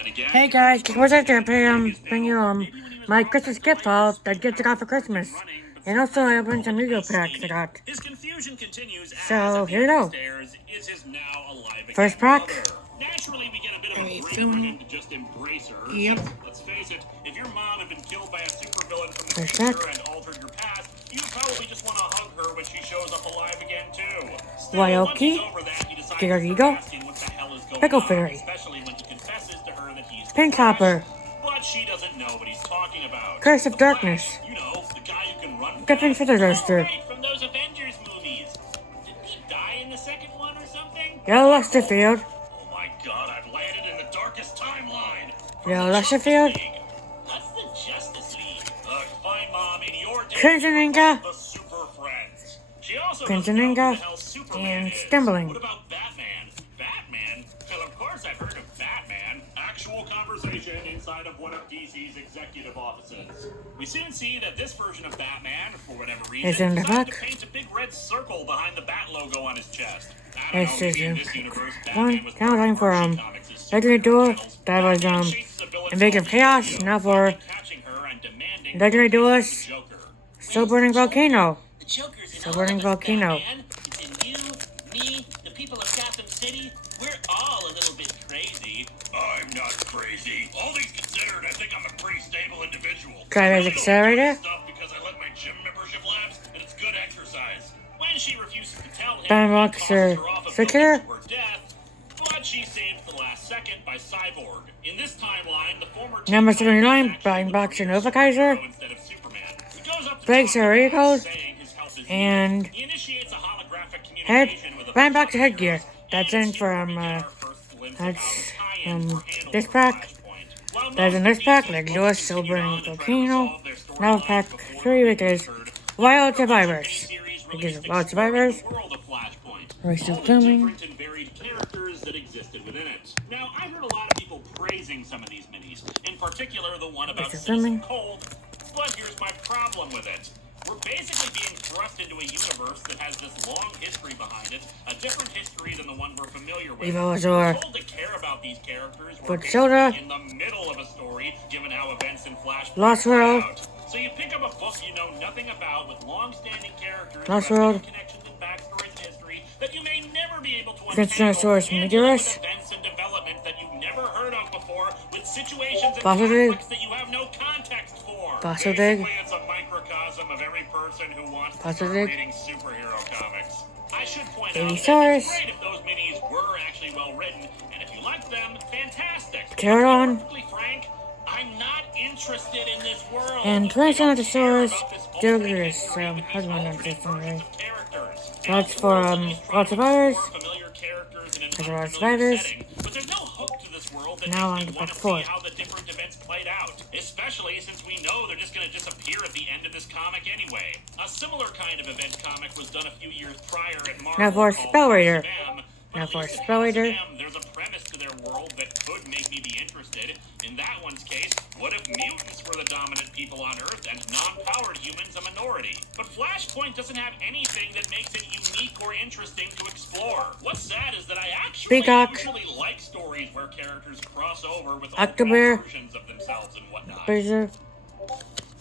Hey guys, what's up there? Bring you my Christmas gift haul that gifts I got for Christmas. And also I opened some Yu-Gi-Oh packs I got. So here we go. First pack. Naturally, we get a bit of a break for him to just embrace her. Yep. Let's face it, if your mom had been killed by a supervillain from the First future pack. and altered your past, you probably just want to hug her when she shows up alive again too. Still, Wayoki. Giga Gigo. Pickle Fairy. Especially when he confesses to her that he's Pink Hopper. but she doesn't know what he's talking about. Curse of Darkness. You know, the guy who can run Griffin Feather Roaster. right, from those Avengers movies. Didn't he die in the second one or something? Yellow Lusterfield. Oh my god, I've landed in the darkest timeline. Yellow Lusterfield. What's the Justice League? Fine, Mom, in your day, Crimson Inga. the Super Friends. She also Crimson doesn't know Inga. who the hell Superman And is. Stumbling. What about Batman? Batman? Well, of course I've heard of Batman. Actual conversation inside of one of DC's executive offices. We soon see that this version of Batman, for whatever reason, Is in the decided back. to paint a big red circle behind the Bat logo on his chest. This is in this universe, one. Batman was Now time for Archie Comics' Regular Duel. That was Batman chases a villain Invasion of Chaos. Now for catching her and demanding Regular Duelist. Joker. Still Burning Volcano. The Joker's in So all burning of us, volcano. Batman. It's in you, me, the people of Gotham City. We're all a little bit crazy. I'm not crazy. All things considered, I think I'm a pretty stable individual. Driver's I really don't do Accelerator. this stuff because I let my gym membership lapse, and it's good exercise. When she refuses to tell him, Time he Boxer tosses her off a Circular. building to her death, but she's saved at the last second by Cyborg. In this timeline, the former Number Teen 79. Titans Blind actually Boxer recruits Nova Kaiser. Superhero instead of Superman. He goes up to Breaks talk her to him, recode. saying his health is And needed. He initiates a holographic head. communication with a Blind bunch Boxer of headgear. heroes, That's and in for here we get our first glimpse of that's how the tie-ins were handled this for pack. Flashpoint. While That's in most this pack. DC's Like books Lewis, continue Silver, on and to try to Volcano. resolve their Now storylines pack before 3 the because third, Wild the Survivors. miniseries Because released Wild exploring Survivors. the world of Flashpoint. We're still All the filming. different and varied characters that existed within it. Now, I heard a lot of people praising some of these minis, in particular the one about We're still Citizen filming. Cold, but here's my problem with it. We're basically being thrust into a universe that has this long history behind it, a different history than the one we're familiar with. Evo We're Azor. told to care about these characters. We're But basically Soda. in the middle of a story, given how events in Flashpoint Lost play World. out. So you pick up a book you know nothing about with long-standing characters, Lost who have World. different connections and backstories and history that you may never be able to Conspirasaurus untangle, and Meteorus. with events and developments that you've never heard of before, with situations and Fossil Dig. conflicts that you have no context for. Fossil Dig. Basically, it's a microcosm of every person who wants to Fossil start Dig. reading superhero comics. I should point out that Babysaurus. it's great if those minis were actually well written, and if you like them, fantastic. Pterodon. Perfectly frank, I'm not interested in this world. And Tyrannosaurus Douglas. Husband Husband of this one. That's for Wild Survivors. That's Wild Survivors. But there's no hook to this world that Now makes on me to want pack to 4. see how the different events played out. Especially since we know they're just going to disappear at the end of this comic anyway. A similar kind of event comic was done a few years prior at Marvel. Now for called Spell Reader. House of M, but Now at for least in Spell House of Reader. M, there's a premise to their world that could make me be interested. In that one's case, what if mutants were the dominant people on Earth and non-powered humans a minority? But Flashpoint doesn't have anything that makes it unique or interesting to explore. What's sad is that I actually Peacock. usually like stories where characters cross over with October. alternate versions of themselves and whatnot. Blazer.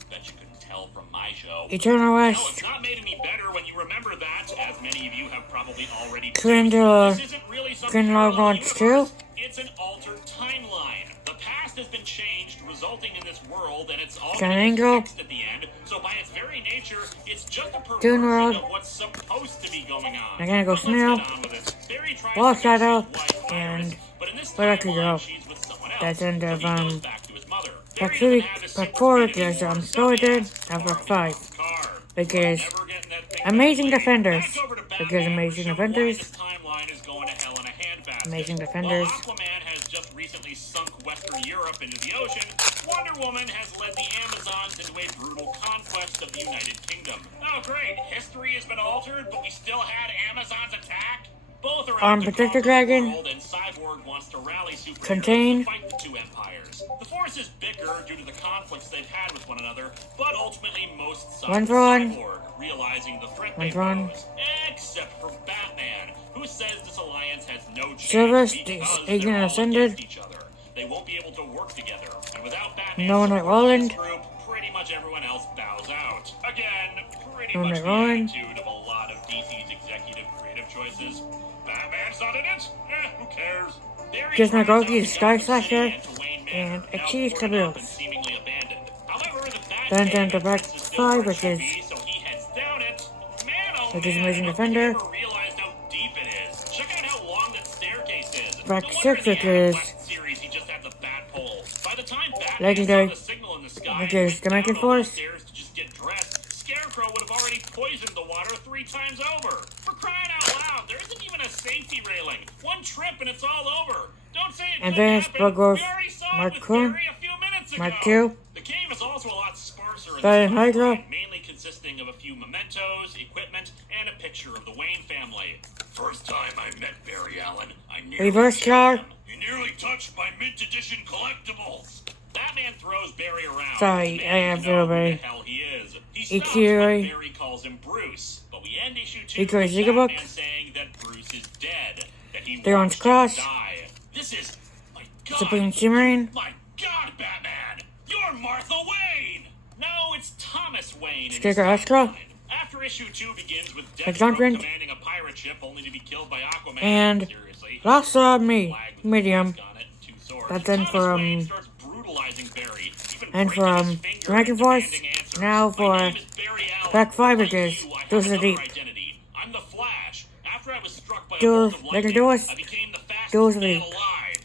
Bet you couldn't tell from my show. Eternal No, West. it's not made any better when you remember that, as many of you have probably already Grindel. This isn't really some Grindel parallel wants universe. to. It's an altered timeline. The past has been changed, resulting in this world, and it's all Got an angle. fixed at the end. So by its very nature, it's just a Dune perversion World. of what's supposed to be going on. I'm gonna go But let's Snail. get on with it. Barry tries Wall to Shadow. fix his wife, And Iris, but in this where I could timeline, go. she's with someone else. That's end So of he goes back to his mother. Pack Barry 3, doesn't have his Pack super 4 speed because anymore, I'm so still he dead. asks Now to for borrow 5. his car. Because Never getting that thing Amazing back. Defenders. Back over to Because Batman, Amazing who showed why Defenders. this timeline is going to hell in a handbasket. Amazing Defenders. While Aquaman has just recently sunk Western Europe into the ocean, Wonder Woman has led the Amazons into a brutal conquest of the United Kingdom. Oh great, history has been altered, but we still had Amazons attack? Both are out to Protector conquer the Dragon. world, and Cyborg wants to rally superheroes Contain. to fight the two empires. The forces bicker due to the conflicts they've had with one another, but ultimately most side One with for one. Cyborg, realizing the threat One they for one. pose. Except for Batman, who says this alliance has no chance Silver because Agent they're all Ascended. against each other. they won't be able to work together. And without Batman's No one at Roland. group, pretty much everyone else bows out. Again, pretty No one much at the Roland. attitude of a lot of DC's executive creative choices. Batman's not in it? Who cares? Barry Gives finds McGorky out a Sky Gotham City Slasher and to Wayne and Manor, a now cheese boarded up caboose. and seemingly abandoned. However, the Then Batcave to back entrance is still 5, where it which should is be, so he heads down it. Man, oh which is man, Amazing I don't think Defender. I ever realized how deep it is. Check out how long that staircase is. Back No wonder 6, in which the Adam is West series he just had the bat pole. By the time Batman Legendary, saw the signal in the sky which and is went Dimension down all those Force. stairs to just get dressed, Scarecrow would have already poisoned the water 3 times over. For crying out loud, there isn't even a safety railing. One trip and it's all over. Don't say it couldn't Advanced happen. Bugwolf We already saw Mark it with II. Barry a few minutes ago. Mark II. The cave is also a lot sparser in Batman this Hydra. timeline, mainly consisting of a few mementos, equipment, and a picture of the Wayne family. First time I met Barry Allen, I nearly Reverse killed car. him. You nearly touched my mint edition collectibles. Batman throws Barry around. Sorry, The I man have doesn't know who Barry. the hell he is. He stops EQA. when Barry calls him Bruce, but we end issue 2 EQA with Zigabook. Batman saying that Bruce is dead, that he They're on watched him Cross. die. This is, my God, Supreme Shimmering. my God, Batman! You're Martha Wayne! No, it's Thomas Wayne. in his Sticker Extra. timeline. After issue 2 begins with Exonerant. Deathstroke commanding a pirate ship only to be killed by Aquaman. And Seriously. Lost of Me, Flag with a medium. mask on it, 2 swords. That's in Thomas for, Wayne starts brutalizing Barry, even and breaking from his finger Dragon and Force, demanding answers. now My for name is Barry Allen. Back 5, Like which is you, I have Dose of another Deep. identity. I'm the Flash. After I was struck by a Dose- bolt of like a lightning, dose- I became the fastest Dose of man Deep. alive.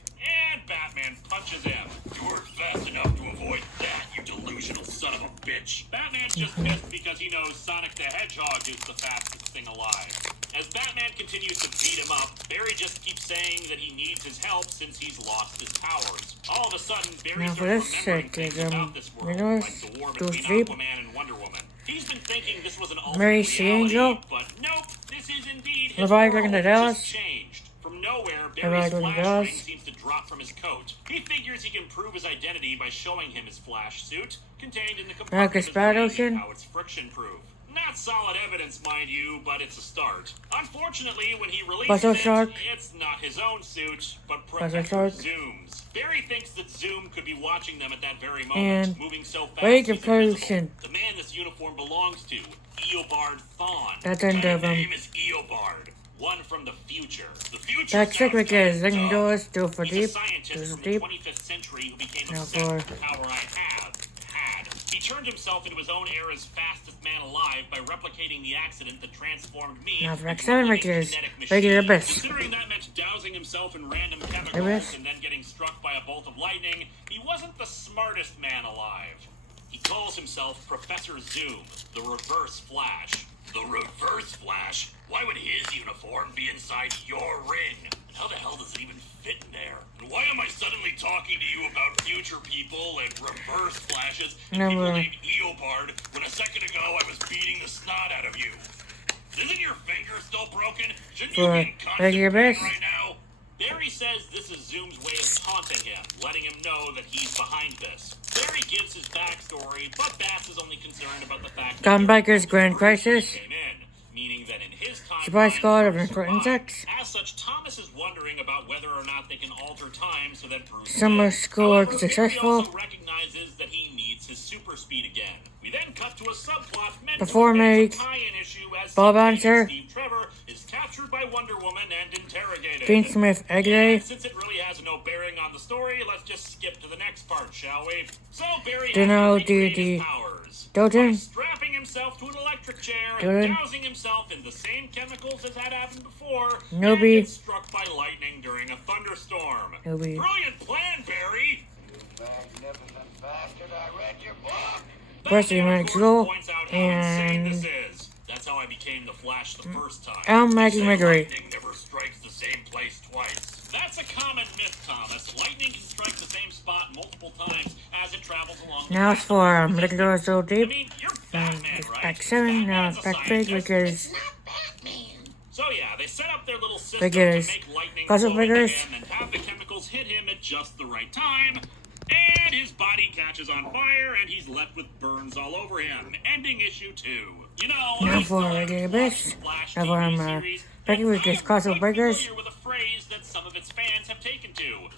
And Batman punches him. You weren't fast enough to avoid that, you delusional son of a bitch. Batman's just pissed because he knows Sonic the Hedgehog is the fastest thing alive. As Batman continues to beat him up, Barry just keeps saying that he needs his help since he's lost his powers. All of a sudden, Barry Now for starts this remembering shit, things about this world, Windows, like the war Dose between Deep. Aquaman and Wonder Woman. He's been thinking this was an Mary alternate C. reality, Angel. but nope, this is indeed his Levi world. Dragon to It's Dallas. just changed. From nowhere, Levi Barry's Dragon to flash Dallas. ring seems to drop from his coat. He figures he can prove his identity by showing him his flash suit, contained in the compartment Marcus of his ring, Ocean. and how it's friction-proof. Not solid evidence, mind you, but it's a start. Unfortunately, when he releases Buster it, Shark. it's not his own suit, but Buster Professor Shark. Zoom's. Barry thinks that Zoom could be watching them at that very moment, And moving so fast Rage he's of Pollution. invisible. The man this uniform belongs to, Eobard Thawne. That's end of, His name is Eobard, one from the future. The future Back 6, which is Licking dumb. Doors, Dose for He's Deep. a scientist Dose from of the Deep. 25th century who became Now obsessed for- with the power I had. He turned himself into his own era's fastest man alive by replicating the accident that transformed me Now for into a X7, which living is genetic machine. Regular Abyss. Considering that meant dousing himself in random chemicals Abyss. and then getting struck by a bolt of lightning, he wasn't the smartest man alive. He calls himself Professor Zoom, the Reverse Flash. The Reverse Flash? Why would his uniform be inside your ring? And how the hell does it even fit in there? And why am I suddenly talking to you about future people and reverse flashes and people Never. named Eobard when a second ago I was beating the snot out of you? Isn't your finger still broken? Shouldn't you For be in constant Regular pain Abyss. right now? Barry says this is Zoom's way of taunting him, letting him know that he's behind this. Barry gives his backstory, but Bass is only concerned about the fact Tom that Baker's Grand Crisis. came in, meaning that in his time, Surprise Squad of Important Insects. As such, Thomas is wondering about whether or not they can alter time so that Bruce Summer lives. School However, successful. Barry also recognizes that he needs his super speed again. We then cut to a subplot meant Before to advance Meg, a tie-in issue as Bob Steve Answer. Steve Trevor is captured by Wonder Woman and interrogated. Gene Smith, Egg Day. Since it really has no bearing on the story, let's just skip to the next part, shall we? So Barry Dunno, has to recreate D.D. his powers Doten. by strapping himself to an electric chair and Doten. dousing himself in the same chemicals as had happened before, Nobi. and gets struck by lightning during a thunderstorm. Nobi. Brilliant plan, Barry! Magnificent bastard, I read your book. Percy Batman, of Max course, Rule, points out how insane and this is. That's how I became the Flash the first time. Al They Maggie say Miggery. lightning never strikes the same place twice. That's a common myth, Thomas. Lightning can strike the same spot multiple times as it travels along the Now it's path for of Licking resistance. Doors, So I Deep. mean, you're And Batman, it's right? back 7, now Batman's it's a back 3 scientist. because Not Batman. So yeah, they set up their little system Figures. to make lightning Puzzle flow into figures. him and have the chemicals hit him at just the right time. And his body catches on fire, and he's left with burns all over him. Ending issue 2. You know, Now I for started Regular watching Abyss. Flash Now for TV I'm series, Becky and with I this am Crossover quite Breakers. familiar with a phrase that some of its fans have taken to.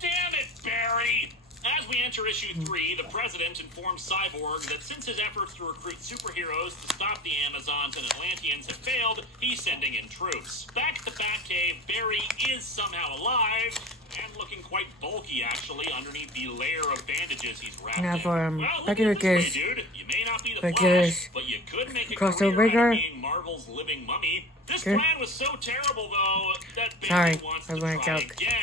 Damn it, Barry! As we enter issue 3, the president informs Cyborg that since his efforts to recruit superheroes to stop the Amazons and Atlanteans have failed, he's sending in troops. Back at the Batcave, Barry is somehow alive, and looking quite bulky, actually, underneath the layer of bandages he's wrapped Now in. for Well, look at this way, dude. You may not be the Flash, but you could make a crossover career out of being Marvel's living mummy. This plan was so terrible, though, that Barry wants to try again.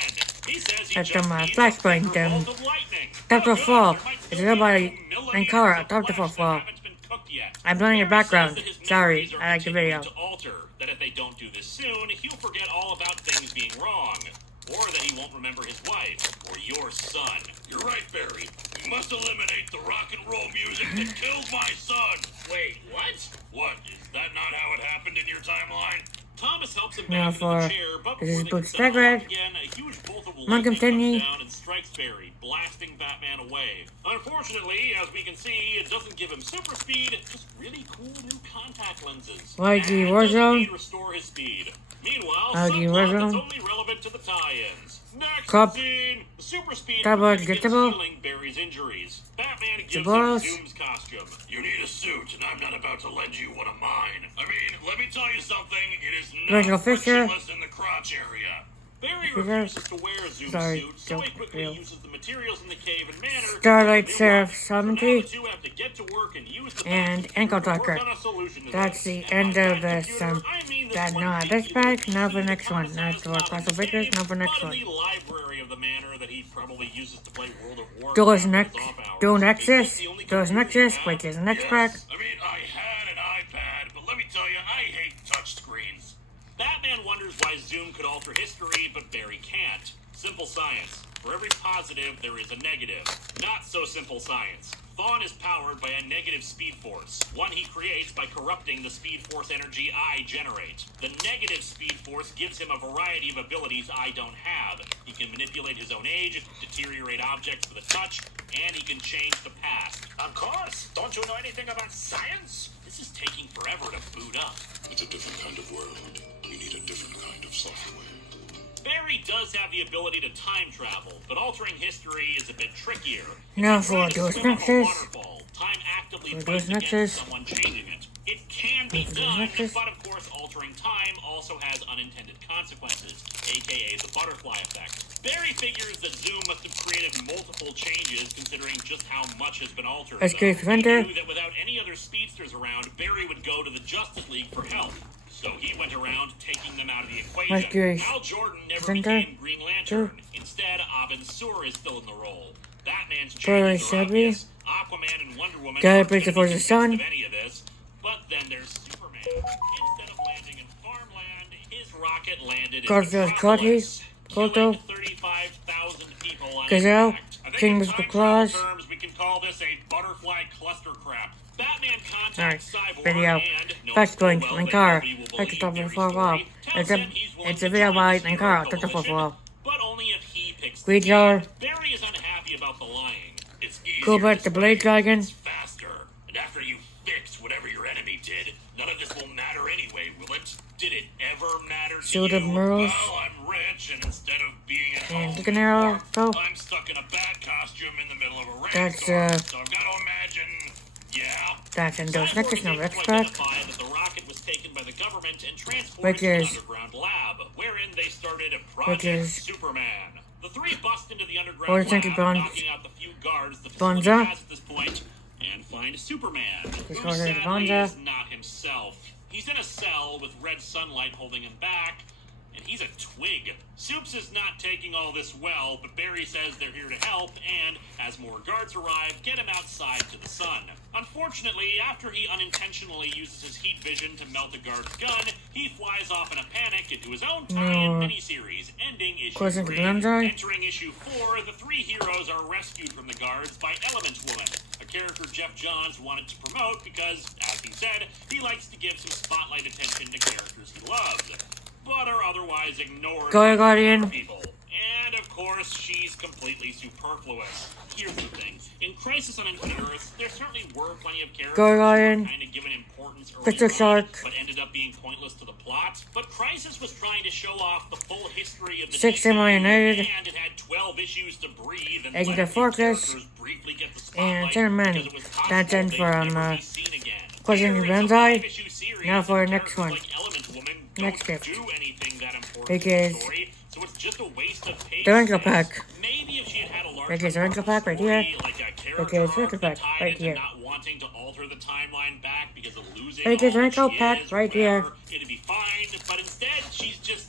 He says he That's just my needs flashpoint, a bigger bolt of lightning. Dr. Fall. There might It's still read be by millions Ankara. of Dr. Flash that Fall. haven't been cooked yet. I'm playing your Barry says background. that his Sorry, memories are I like the video. continuing to alter, that if they don't do this soon, he'll forget all about things being wrong. Or that he won't remember his wife, or your son. You're right, Barry. We must eliminate the rock and roll music that killed my son. Wait, what? What? Is that not how it happened in your timeline? Thomas helps him Now back into for the chair, but this is before they Boots can settle Stegred. up again, a huge bolt of Monkey lightning Thingy. comes down and strikes Barry, blasting Batman away. Unfortunately, as we can see, it doesn't give him super speed, just really cool new contact lenses. YG And Warzone. doesn't indeed restore his speed. Meanwhile, YG subplot that's Warzone. only relevant to the tie-ins. Next Cup. scene, the super speed Double begins injectable. healing Barry's injuries. Batman gives him Jaboros. Zoom's costume. You need a suit, and I'm not about to lend you one of mine. I mean, let me tell you something. It is Rachel not Fisher. frictionless in the crotch area. Barry Fisher. refuses to wear Zoom's Sorry, suit, so he don't quickly feel. uses the materials in the cave and manor. Starlight to make a new Sheriff one. So Sovereignty. now the two have to get to work and use the And Batcave Ankle to work Tucker. on a solution to That's this. the And end by of that this, computer, I mean that one no, key this to pack, the now for key next that one. Thomas Now has for not Cross in of Victors, Spain, now for next but one. in the library of the manor that he probably uses to play World of Warcraft. Doors on Next, his off hours. Door Is Nexus, this the only Doors computer you Nexus, have? which is the next Yes. pack. I mean, I had an iPad, but let me tell you, I hate touchscreens. Batman wonders why Zoom could alter history, but Barry can't. Simple science. For every positive, there is a negative. Not so simple science. Thawne is powered by a negative speed force, one he creates by corrupting the speed force energy I generate. The negative speed force gives him a variety of abilities I don't have. He can manipulate his own age, deteriorate objects with a touch, and he can change the past. Of course! Don't you know anything about science? This is taking forever to boot up. It's a different kind of world. We need a different kind of software. Barry does have the ability to time travel, but altering history is a bit trickier. Now If you try for to Doors swim up a Nexus. waterfall, time actively For fights Doors against Nexus. someone changing it. It can be For Doors done, Nexus. but of course altering time also has unintended consequences, aka the butterfly effect. Barry figures that Zoom must have created multiple changes considering just how much has been altered. Escape He Center. knew that without any other speedsters around, Barry would go to the Justice League for help. So he went around taking them out of the equation. Escape Hal Jordan never Center. became Green Lantern. Instead, Abin Sur is still in the role. Batman's Barry changes are Shelby. obvious. Aquaman and Wonder Woman Guy aren't Breaks the gonna be Force's convinced son. of any of this. But then there's Superman. Instead of landing in farmland, his rocket landed in Garfield Metropolis, Cotty, killing Koto, 35,000 people on Gazelle, impact. I think King in of time the travel Claws. terms, we can call this a butterfly cluster crap. Batman contacts Alright, Cyborg video. and, knowing First full going well to that Linkara. nobody will Like believe to stop Barry's before story, well. tells him he's willing It's to a video join by this hero Linkara. Talk to coalition, well. but only if he picks the Great team. jar. Barry is unhappy about the lying. It's easier Go back this to way. Blade Dragon. It's faster. And after you fix whatever your enemy did, none of this will matter anyway, will it? Did it ever matter to Shield you? of Murals. Well, I'm rich, and instead of being at And home Chicken Arrow, warm, so. I'm stuck in a bat costume in the middle of a That's, rainstorm. So I've got to imagine, yeah. That's in Doors Cyborg Nexus, is now able next to pack. identify that the rocket was taken by the government and transported Which to an is- underground lab, wherein they started a Which Project is- Superman. The three bust into the underground Or lab, Thank you, Bond. knocking out the few guards the facility Bonza. has at this point, and find Superman, who This order is sadly Bonza. is not himself. He's in a cell with red sunlight holding him back, and he's a twig. Soups is not taking all this well, but Barry says they're here to help, and as more guards arrive, get him outside to the sun. Unfortunately, after he unintentionally uses his heat vision to melt a guard's gun, he flies off in a panic into his own tie-in No. miniseries, ending issue Question 3. Bonanza. Entering issue 4, the three heroes are rescued from the guards by Element Woman, a character Jeff Johns wanted to promote because, as he said, he likes to give some spotlight attention to characters he loves, but are otherwise ignored Go, by Guardian. other people. And of course, she's completely superfluous. Here's the thing. In Crisis on Infinite Earths, there certainly were plenty of characters Go who were Ryan. kind of given importance Crystal early on, Shark. but ended up being pointless to the plot. But Crisis was trying to show off the full history of the 6 DC, Samurai United. and it had 12 issues to breathe, and Agent let of these Fortress. characters briefly get the And spotlight Cinnamon. because it was possible That's it they'd from never be seen again. Question Here, of it's a Banzai. 5-issue series, Now for and the next characters one. like Element Woman Next don't gift. do anything that important Because to the story, so it's just a waste of patience. the Wrinkle Pack. Maybe if she had a larger Because the Wrinkle Pack right story, here. like a character Because arc Wrinkle that Pack tied right into here. not wanting to alter the timeline back because of losing Because all that Wrinkle she Pack is, right here. whatever, it'd be fine, but instead she's just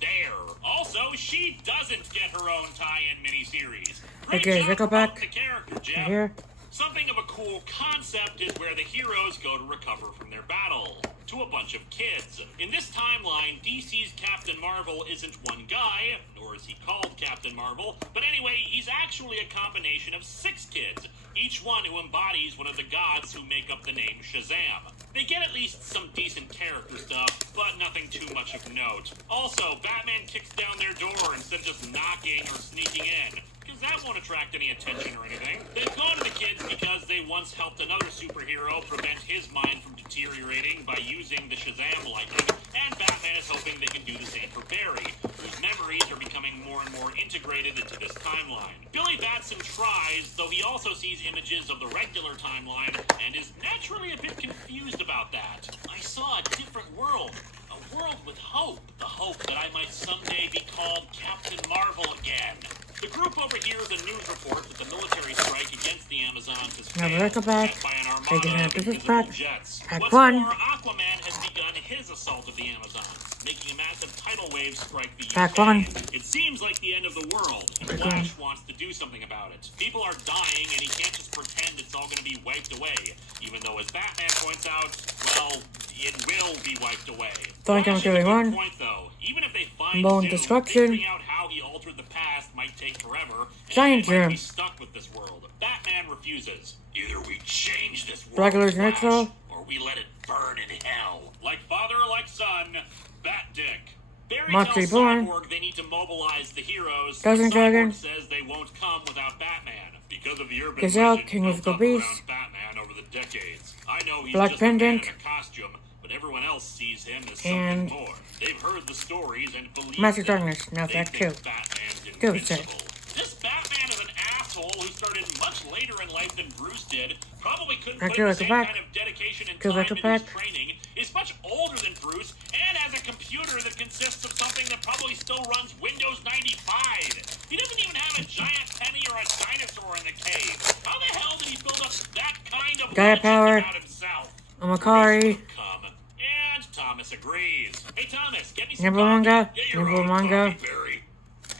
there. Also, she doesn't get her own tie-in miniseries. Great Okay, job Wrinkle about Pack. the character, Jeff. Right here. Something of a cool concept is where the heroes go to recover from their battle. To a bunch of kids. In this timeline, DC's Captain Marvel isn't one guy, nor is he called Captain Marvel, but anyway, he's actually a combination of 6 kids, each one who embodies one of the gods who make up the name Shazam. They get at least some decent character stuff, but nothing too much of note. Also, Batman kicks down their door instead of just knocking or sneaking in, because that won't attract any attention or anything. They've gone to the kids because they once helped another superhero prevent his mind from deteriorating by using the Shazam lightning, and Batman is hoping they can do the same for Barry, whose memories are becoming more and more integrated into this timeline. Billy Batson tries, though he also sees images of the regular timeline and is naturally a bit confused about that. I saw a different world. A world with hope. The hope that I might someday be called Captain Marvel again. The group overhears a news report that the military strike against the Amazons is Now, failed, Wrinkle Pack. led by an Taking armada out of this invisible pack. jets. Pack What's 1. more, Aquaman has begun his assault of the Amazons, making a massive tidal wave strike the UK. Pack 1. It seems like the end of the world, and Flash wants to do something about it. People are dying, and he can't just pretend it's all going to be wiped away, even though, as Batman points out, well, it will be wiped away. Flank Flash on has a good 31. point, though. Even if they find Bone Zoom, Destruction. figuring out how he altered the past might take forever, and Giant they might be Germ. stuck with this world. Batman refuses. Either we change this world, Regular Flash, Neutral. or we let it burn in hell. Like father, like son, Bat Dick. Barry Mark tells Reborn. Cyborg they need to mobilize the heroes. Dozen Cyborg Dragon. says they won't come without Batman because of the urban Gazelle, legend King built of the up Beast. around Batman over the decades. I know he's Black just a man Pendant. in a costume, but everyone else sees him as And something more. They've heard the stories and believe Master them. Darkness. Now They back think 2. Batman's Go, invincible. This Batman is an asshole who started much later in life than Bruce did. Probably couldn't Back put to in the Wrinkle same Pack. kind of dedication and Go time Wrinkle into his Pack. training. Is much older than Bruce and has a computer that consists of something that probably still runs Windows 95. He doesn't even have a giant penny or a dinosaur in the cave. How the hell did he build up that kind of Gaia legend Power. about himself? Amakari. Bruce would come. And Thomas agrees. Hey Thomas, get me some Nimble coffee. Manga. Get your Nimble own Manga. coffee, Barry.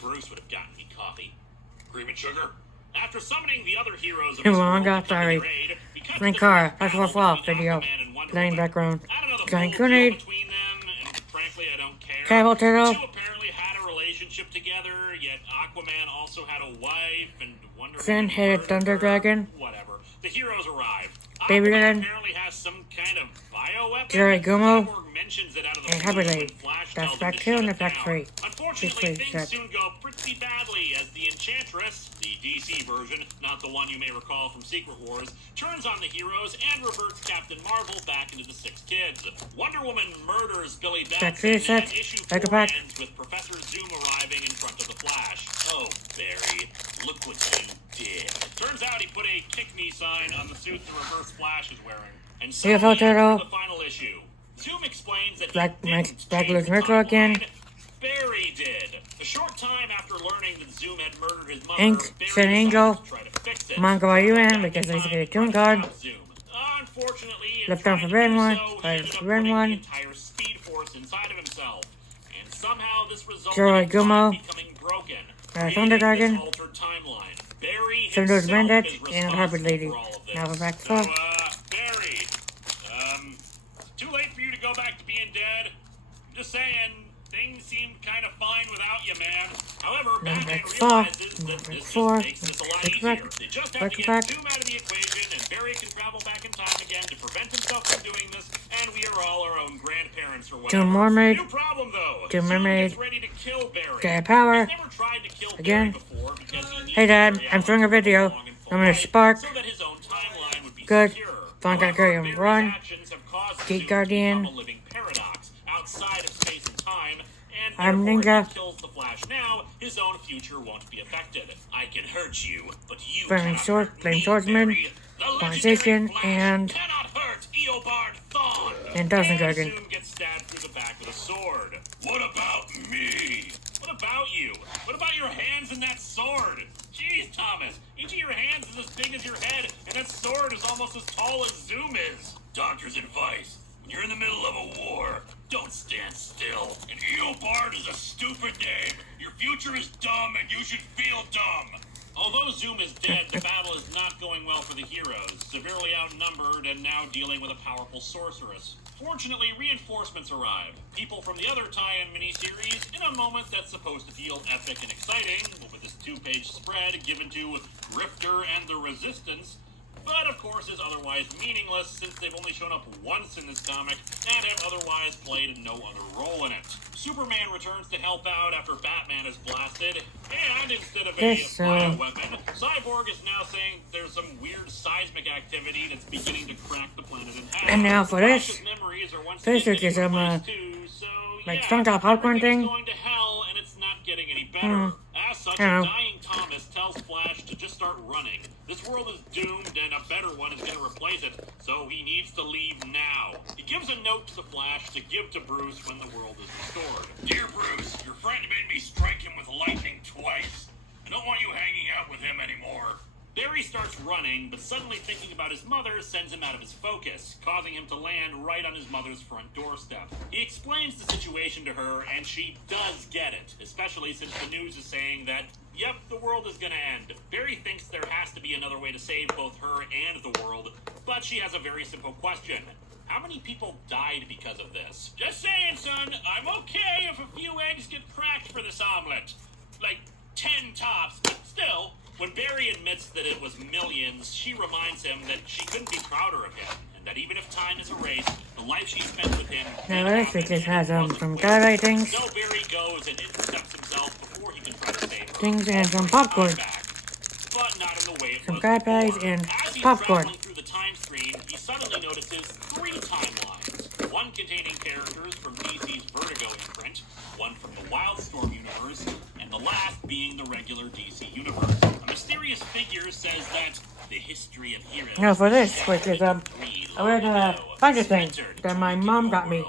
Bruce would have gotten me coffee. Cream and sugar? After summoning the other heroes of Nimble his world Manga, to come to sorry. their aid, he cuts Link the Car. direct That's battle what's off between video. Aquaman and Wonder Playing Woman. background. I don't know the Giant full deal grenade. between them, and frankly, I don't care. Cable Turtle. The two apparently had a relationship together, yet Aquaman also had a wife, and Wonder Finn Woman hit a murdered Thunder her. Dragon. Whatever. The heroes arrive. Baby Aquaman Dragon. apparently has some kind of bioweapon. Jerry Gumo. Cyborg mentions it out of the And blue Heavily. when Flash That's tells him back to 2 shut and it that's back down. 3. Unfortunately, Just things check. soon go pretty badly as the Enchantress, the DC version, not the one you may recall from Secret Wars, turns on the heroes and reverts Captain Marvel back into the 6 kids. Wonder Woman murders Billy Back Batson, 3 sets. and issue Back 4 back. ends with Professor Zoom arriving in front of the Flash. Oh, Barry, look what you did. Turns out he put a kick-me sign on the suit the Reverse Flash is wearing. And so CFO he Turtle. enters the final issue. Zoom explains that Black he didn't Black change Blues the Miracle again. timeline. Barry did. A short time after learning that Zoom had murdered his mother, Ink, Barry Sin decided Angel. to try to fix it. Manga by UN Back because in they time get a to Toon try to Guard. stop Zoom. Unfortunately, in Left trying on to Forbidden do One, so, he by ended up Forbidden putting One. the entire Speed Force inside of himself. And somehow this resulted Joy in Gumo. time becoming broken. Thunder creating Dragon. this altered timeline. Barry Some of those himself bandits is and Harvard responsible Lady. for all of this. Now we're back to So, 4. Barry, too late for you to go back to being dead. I'm just saying, things things seemed kind of fine without you, man. However, Number Batman four. realizes that Number this four. just makes this a lot Take easier. back. They just have Back to get back. Zoom out of the equation, and Barry can travel back in time again to prevent himself from doing this, and we are all our own grandparents or whatever. Doom Mermaid. New problem, though. Doom Zoom Mermaid. gets ready to kill Barry. Get power. He's never tried to kill Again. Barry before because he needs Hey, Dad. Barry I'm Allen filming a to live video. long and full I'm gonna life spark. so that his own timeline would be Good. secure. Don't gotta However, carry him. Barry's Run. actions have caused Geek Zoom Guardian. to become a living paradox outside of space and time, and I'm therefore, Ninja. if he kills the Flash now, his own future won't be affected. I can hurt you, but you Flaming cannot sword, hurt flaming me, swordsman, Barry. The Transition, legendary Flash and- cannot hurt Eobard Thawne. And Dawson Dragon. Zoom gets stabbed through the back with a sword. What about me? What about you? What about your hands and that sword? Jeez, Thomas, each of your hands is as big as your head, and that sword is almost as tall as Zoom is. Doctor's advice: when you're in the middle of a war, don't stand still. And Eobard is a stupid name. Your future is dumb, and you should feel dumb. Although Zoom is dead, the battle is not going well for the heroes, severely outnumbered and now dealing with a powerful sorceress. Fortunately, reinforcements arrive. People from the other tie-in miniseries in a moment that's supposed to feel epic and exciting, but with this 2-page spread given to Grifter and the Resistance, but of course is otherwise meaningless since they've only shown up once in this comic and have otherwise played no other role in it. Superman returns to help out after Batman is blasted, and instead of a Yes, bioweapon, Cyborg is now saying there's some weird seismic activity that's beginning to crack the planet in half. And now for this. Flash's memories are once This again is just, getting replaced too, so like yeah, some kind of popcorn everything's thing. going to hell, and it's not getting any better. As such, I a know. dying Thomas tells Flash to just start running. This world is doomed, and a better one is going to replace it, so he needs to leave now. He gives a note to the Flash to give to Bruce when the world is restored. Dear Bruce, your friend made me strike him with lightning twice. I don't want you hanging out with him anymore. Barry starts running, but suddenly thinking about his mother sends him out of his focus, causing him to land right on his mother's front doorstep. He explains the situation to her, and she does get it, especially since the news is saying that, yep, the world is gonna end. Barry thinks there has to be another way to save both her and the world, but she has a very simple question. How many people died because of this? Just saying, son, I'm okay if a few eggs get cracked for this omelet. Like 10 tops, but still. When Barry admits that it was millions, she reminds him that she couldn't be prouder of him, and that even if time is erased, the life she spent with him... Now this it just has some guy things, So Barry goes and intercepts himself before he can try to save her. things, and some popcorn. But not in the way it Some was guy bags before. and As he's popcorn. traveling through the time stream, he suddenly notices 3 timelines. One containing characters from DC's Vertigo imprint, one from the Wildstorm universe, and the last being the regular DC universe. A mysterious figure says that the history of heroes... Now for this, which is I read Finder thing that my mom got me.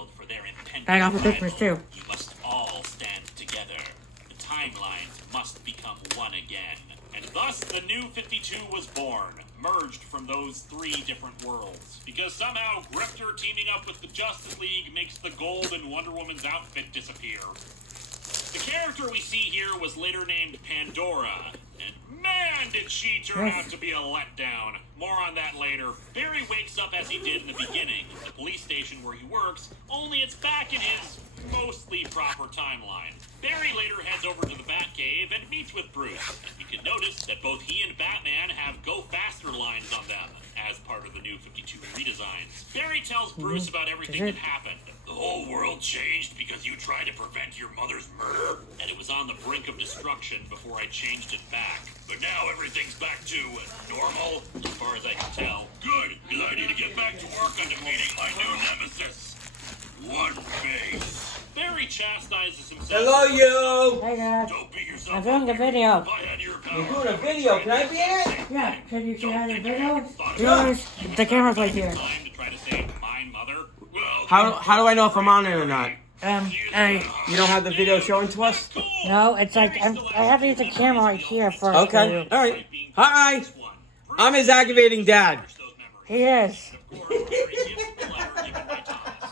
I got for Christmas too. You must all stand together. The timelines must become one again. And thus the new 52 was born, merged from those 3 different worlds. Because somehow Grifter teaming up with the Justice League makes the gold in Wonder Woman's outfit disappear. The character we see here was later named Pandora, and man did she turn out to be a letdown. More on that later. Barry wakes up as he did in the beginning, at the police station where he works, only it's back in his mostly proper timeline. Barry later heads over to the Batcave and meets with Bruce, and we can notice that both he and Batman have Go Faster lines on them, as part of the new 52 redesigns. Barry tells Bruce about everything that happened. The whole world changed because you tried to prevent your mother's murder, and it was on the brink of destruction before I changed it back. But now everything's back to normal, as far as I can tell. Good, because I need to get back to work on defeating my new nemesis. One face. Barry chastises himself. Hello, you! Hey guys, Don't beat yourself I'm filming a video. You're doing a video. Can I be in it? Yeah, can you see how the video? Yours, the camera's right here. Time to try to save my mother. Well, How do I know if I'm on it or not? I, You don't have the video showing to us? no, it's like, I have to use the camera right here first. Okay, alright. Hi! I'm his aggravating dad. He is.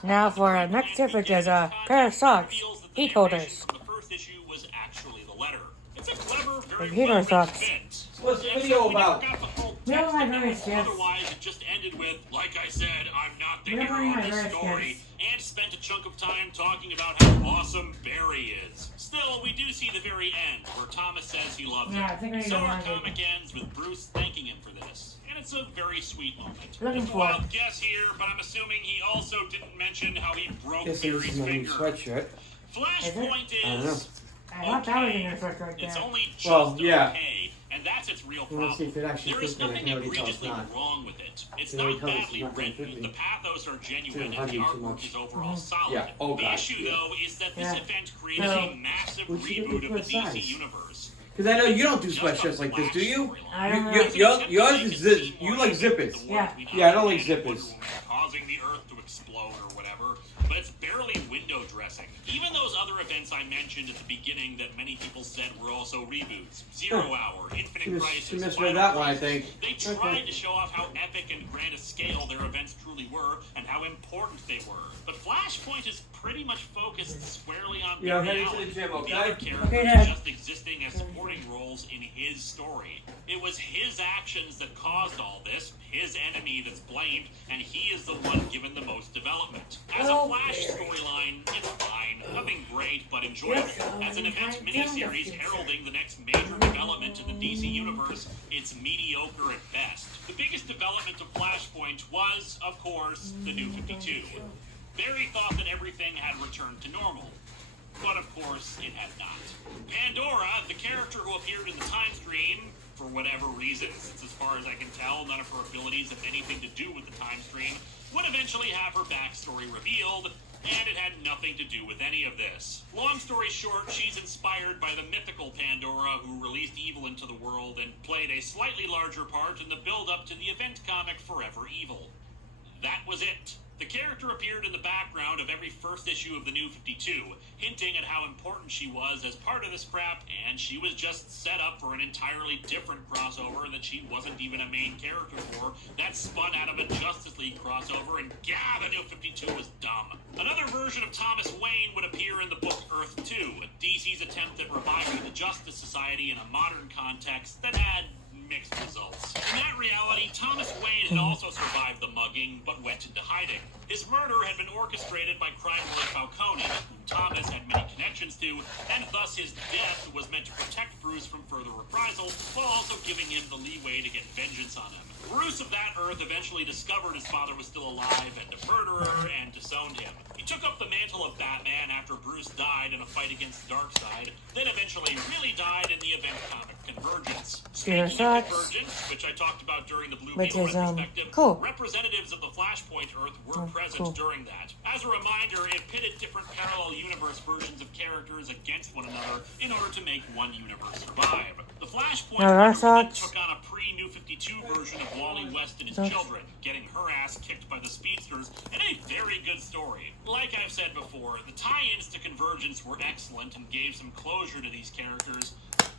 Now for our next tip, which is a pair of socks, heat holders. The first issue was actually the letter. It's a clever, very Heater well-written socks. bit. What's the And video so we about? never got the whole Where are text my him. various gifts? Otherwise, it just ended with, like I said, I'm not the Where are hero my of this various story, gifts? and spent a chunk of time talking about how awesome Barry is. Still, we do see the very end, where Thomas says he loves Yeah, I it. think I need So to our log in. comic ends with Bruce thanking him for this. And it's a very sweet moment. Looking Just a for wild it. guess here, but I'm assuming he also didn't mention how he broke This Barry's is my new finger. sweatshirt. Flashpoint I don't know. is I thought that was in your first right it's there. only just Well, yeah. okay, and that's its real You wanna see problem. if it actually There is fits me? I nothing can already tell it's egregiously not. wrong with it. It's It already not tells it's badly not gonna written. fit me. The pathos are genuine, It's and the not too artwork much. is overall solid. Yeah. Oh, the God, issue, yeah. though, is that this Yeah. event creates So, a massive what'd you get reboot of for the DC size? universe. Because I know you don't do Just sweatshirts a like this, do you? Flash I don't storyline. know. Yours is this. You like zippers. Yeah. Yeah, I don't like Wonder zippers. Woman causing the Earth to explode or whatever, but it's barely window dressing. Even those other events I mentioned at the beginning that many people said were also reboots, Zero Hour, Infinite Crisis, She misread Final that one, I Crisis, think. they tried to show off how epic and grand a scale their events truly were and how important they were. But Flashpoint is pretty much focused squarely on Yeah, Barry heading to the Allen, gym, with the okay? other characters Okay, Dad. just existing as supporting roles in his story. It was his actions that caused all this, his enemy that's blamed, and he is the one given the most development. As a Flash storyline, it's fine. Nothing great, but enjoyable. As an event miniseries heralding the next major development in the DC universe, it's mediocre at best. The biggest development of Flashpoint was, of course, the New 52. Barry thought that everything had returned to normal. But of course, it had not. Pandora, the character who appeared in the time stream, for whatever reason, since as far as I can tell, none of her abilities have anything to do with the time stream, would eventually have her backstory revealed, and it had nothing to do with any of this. Long story short, she's inspired by the mythical Pandora who released evil into the world and played a slightly larger part in the build-up to the event comic Forever Evil. That was it. The character appeared in the background of every first issue of the New 52, hinting at how important she was as part of this crap, and she was just set up for an entirely different crossover that she wasn't even a main character for, that spun out of a Justice League crossover, and gah, the New 52 was dumb. Another version of Thomas Wayne would appear in the book Earth 2, DC's attempt at reviving the Justice Society in a modern context that had mixed results. In that reality, Thomas Wayne had also survived the mugging, but went into hiding. His murder had been orchestrated by crime lord Falcone, whom Thomas had many connections to, and thus his death was meant to protect Bruce from further reprisal, while also giving him the leeway to get vengeance on him. Bruce of that Earth eventually discovered his father was still alive and a murderer, and disowned him. He took up the mantle of Batman after Bruce died in a fight against Darkseid, then eventually really died in the event comic Convergence. Speaking of Convergence, which I talked about during the Blue Beetle retrospective, cool. representatives of the Flashpoint Earth were present during that. As a reminder, it pitted different parallel universe versions of characters against one another in order to make one universe survive. The Flashpoint Earth took on a pre-New 52 version of Wally West and his children, getting her ass kicked by the Speedsters, and a very good story. Like I've said before, the tie-ins to Convergence were excellent and gave some closure to these characters.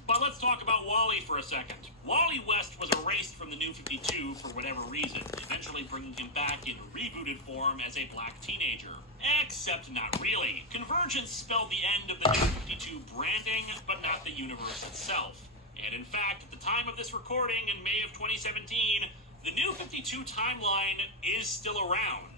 But let's talk about Wally for a second. Wally West was erased from the New 52 for whatever reason, eventually bringing him back in rebooted form as a black teenager. Except not really. Convergence spelled the end of the New 52 branding, but not the universe itself. And in fact, at the time of this recording in May of 2017, the New 52 timeline is still around.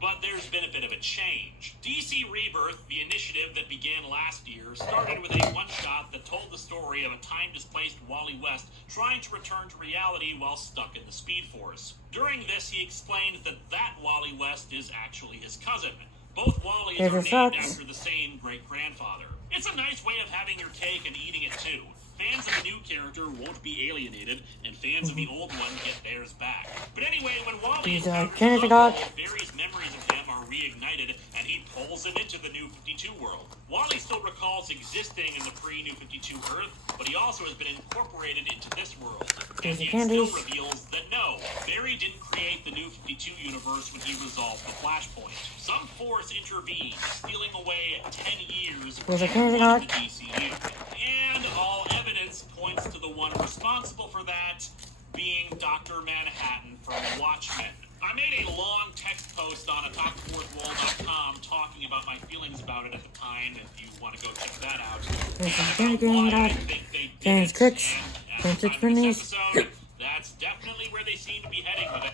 But there's been a bit of a change. DC Rebirth, the initiative that began last year, started with a one-shot that told the story of a time-displaced Wally West trying to return to reality while stuck in the Speed Force. During this, he explained that Wally West is actually his cousin. Both Wallies are named after the same great-grandfather. It's a nice way of having your cake and eating it too. Fans of the new character won't be alienated, and fans of the old one get theirs back. But anyway, when Wally encounters Barry's memories of him are reignited, and he pulls him into the New 52 world. Wally still recalls existing in the pre-New 52 Earth, but he also has been incorporated into this world. And it still reveals that no, Barry didn't create the New 52 universe when he resolved the Flashpoint. Some force intervened, stealing away 10 years from the DCU. And all evidence points to the one responsible for that being Dr. Manhattan from Watchmen. I made a long text post on atopthefourthwall.com talking about my feelings about it at the time, if you want to go check that out. And why I think they did it, and as the time of this episode, that's definitely where they seem to be heading with it.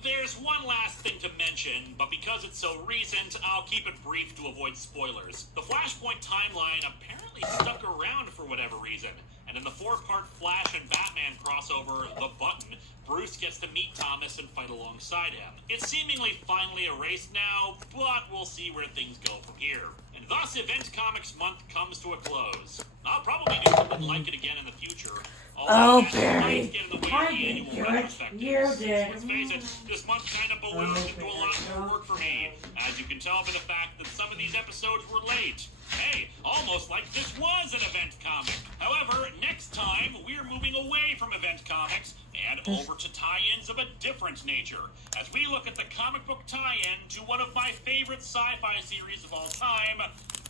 There's one last thing to mention, but because it's so recent, I'll keep it brief to avoid spoilers. The Flashpoint timeline apparently stuck around for whatever reason, and in the 4-part Flash and Batman crossover, The Button, Bruce gets to meet Thomas and fight alongside him. It's seemingly finally erased now, but we'll see where things go from here. And thus, Event Comics Month comes to a close. I'll probably do something like it again in the future. Oh, That Barry. might get in the way I of the did annual good. retrospectives. You did. Let's face it, this month kind of ballooned into a lot more work for me, as you can tell by the fact that some of these episodes were late. Hey, almost like this was an event comic. However, next time, we're moving away from event comics and over to tie-ins of a different nature, as we look at the comic book tie-in to one of my favorite sci-fi series of all time,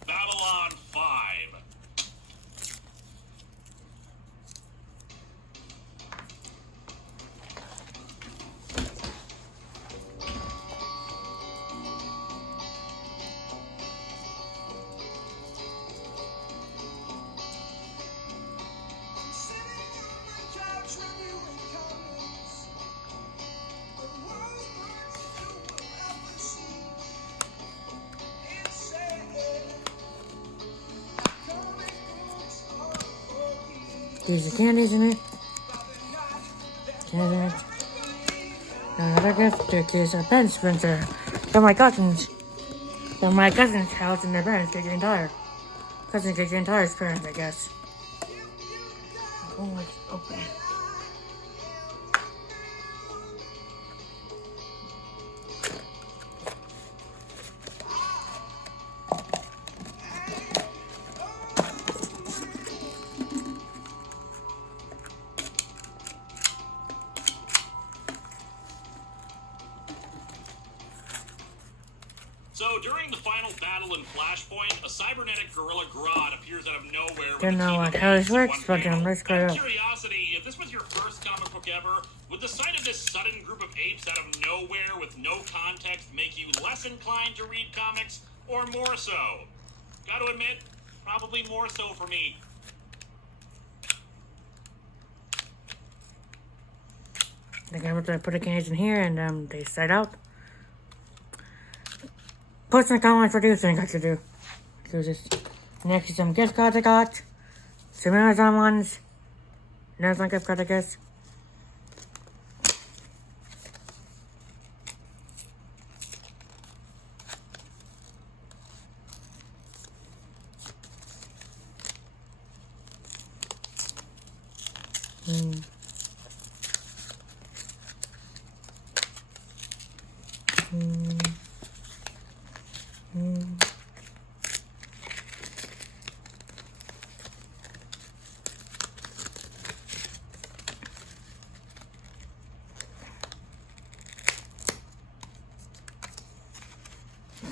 Babylon 5. These are candies in it. Candies in it. Another gift to kiss a pen dispenser from my cousins. From my cousin's house and their parents, KJ and Tyler. Cousin KJ and Tyler's parents, I guess. Oh, it's open. So, during the final battle in Flashpoint, a cybernetic gorilla Grodd appears out of nowhere. Don't know what how this works, but let's go Out of up. curiosity, if this was your first comic book ever, would the sight of this sudden group of apes out of nowhere with no context make you less inclined to read comics, or more so? Gotta admit, probably more so for me. I got to put the candies in here and they slide out. Post in the comments what do you think I should do. Do this. Next is some gift cards I got. Some Amazon ones. Amazon gift card I guess.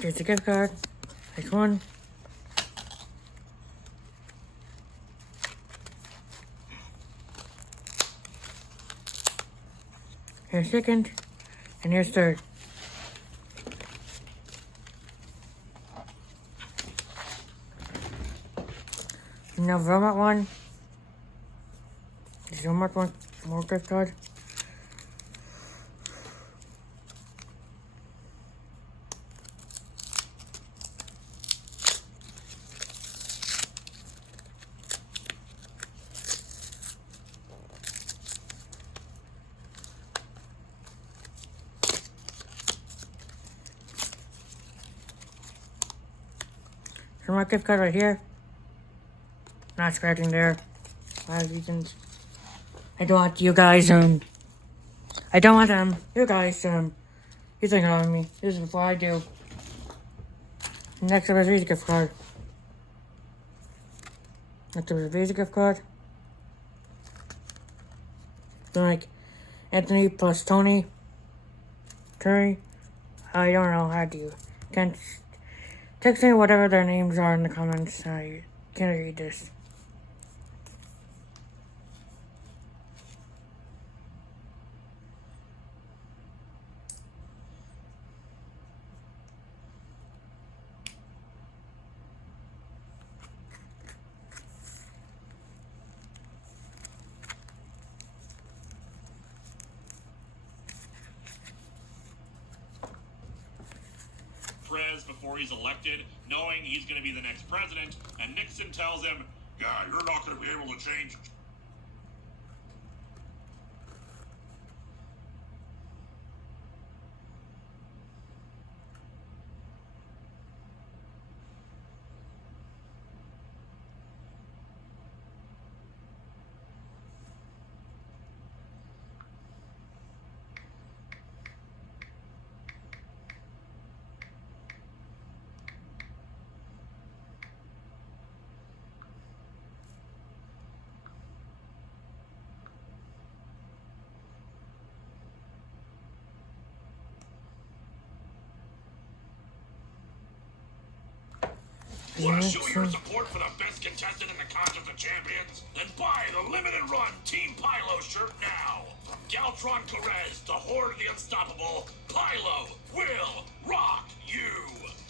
Here's the gift card. Take one. Here's second. And here's third. No Vermont one. There's Vermont one. More gift card. Vermont gift card right here. Not scratching there. 5 reasons. I don't want you guys, I don't want, you guys, you think of me. This is before I do. Next up is a Visa gift card. Next up is a Visa gift card. Then like, Anthony plus Tony. Terry. I don't know how to. Can't text me whatever their names are in the comments. I can't read this. before he's elected, knowing he's going to be the next president, and Nixon tells him, "Yeah, you're not going to be able to change." Want to show your support for the best contestant in the Contest of Champions? Then buy the limited run Team Pylo shirt now. From Galtron Correz to Horde of the Unstoppable, Pylo will rock you.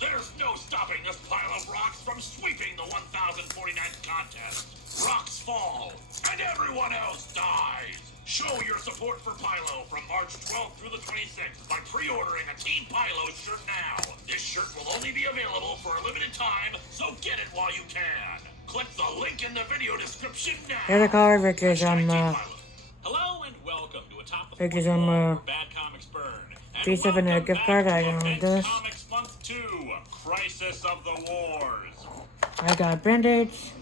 There's no stopping this pile of rocks from sweeping the 1049th contest. Rocks fall, and everyone else dies. Show your support for Pylo from March 12th through the 26th by pre-ordering a Team Pylo shirt now. This shirt will only be available for a limited time, so get it while you can. Click the link in the video description now. Here's a card, which is, Hello and welcome to a top of the Bad Comics Burn. G7 gift card. I can read this. Comics Month 2, Crisis of the Wars. I got band-aids.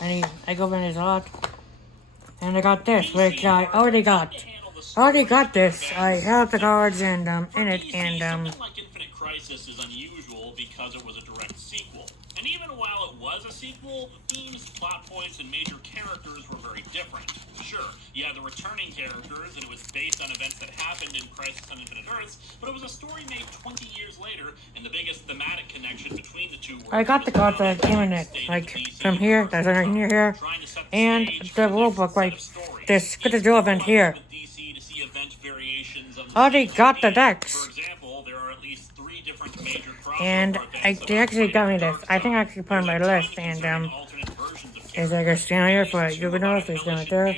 I go band-aids a lot. And I got this, which I already got. This. I have the cards and in it, and Something like Infinite Crisis is unusual because it was a direct sequel. And even while it was a sequel, the themes, plot points, and major characters were very different. Sure, you had the returning characters, and it was based on events that happened in Crisis on Infinite Earths, but it was a story made 20 years later, and the biggest thematic connection between the two were... I got the cards that came in it, like from here, that's right here, and the rulebook, like this Critical event here. I already got the decks. For example, there are at least 3 different major crossover And they actually got me this. I think I actually put on my list, and there's like a stand here for juveniles, there's one right there.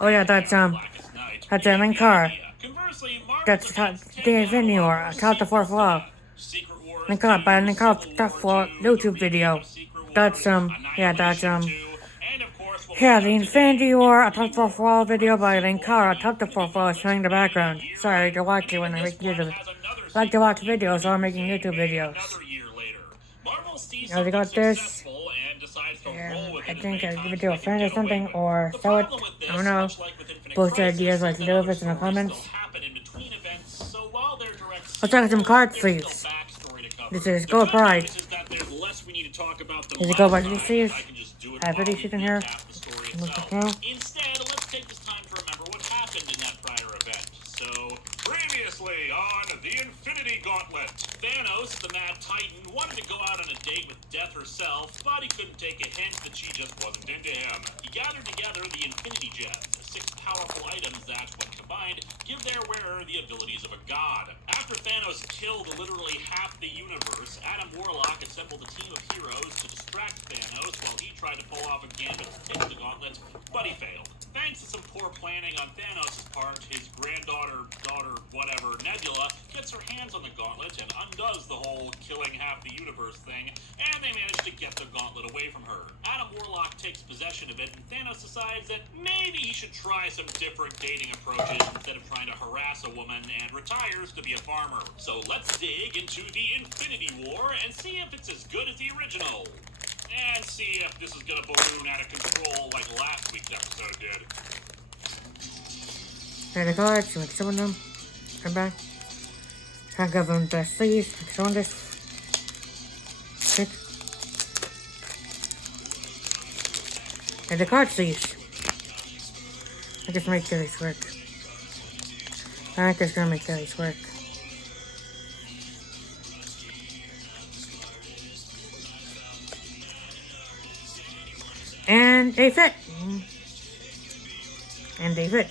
Oh yeah, that's a main car. That's the Infinity War, top the 4th wall. Link up by link up top for YouTube video. That's yeah, the Infinity War top the 4th wall video by Linkara top the 4th wall showing the background. Sorry, I like to watch it when I make YouTube. I like to watch videos while I'm making YouTube videos. I already got this. And I think I'll give it to a friend or something, or sell it. I don't know. Post ideas like this in the comments. Let's talk some card sleeves. This is Gold Pride. Is it Gold Pride sleeves? I have 50 sheets in here. Instead, let's take this time to remember what happened in that prior event. So, previously on the Infinity Gauntlet, Thanos, the Mad Titan, wanted to go out on a date with Death herself, but he couldn't take a hint that she just wasn't into him. He gathered together the Infinity Gems, 6 powerful items that, when combined, give their wearer the abilities of a god. After Thanos killed literally half the universe, Adam Warlock assembled a team of heroes to distract Thanos while he tried to pull off a gambit to take the gauntlet, but he failed. Thanks to some poor planning on Thanos' part, his granddaughter, whatever, Nebula, gets her hands on the gauntlet and undoes the whole killing half the universe thing, and they manage to get the gauntlet away from her. Adam Warlock takes possession of it, and Thanos decides that maybe he should try some different dating approaches instead of trying to harass a woman, and retires to be a farmer. So let's dig into the Infinity War and see if it's as good as the original. And see if this is gonna balloon out of control like last week's episode did. There they go, let's make some of them. Come back. Can't give them the sleeves, like some of this. Stick. And the card sleeves. I just make these work. I think it's gonna make these work. And they fit. And they fit.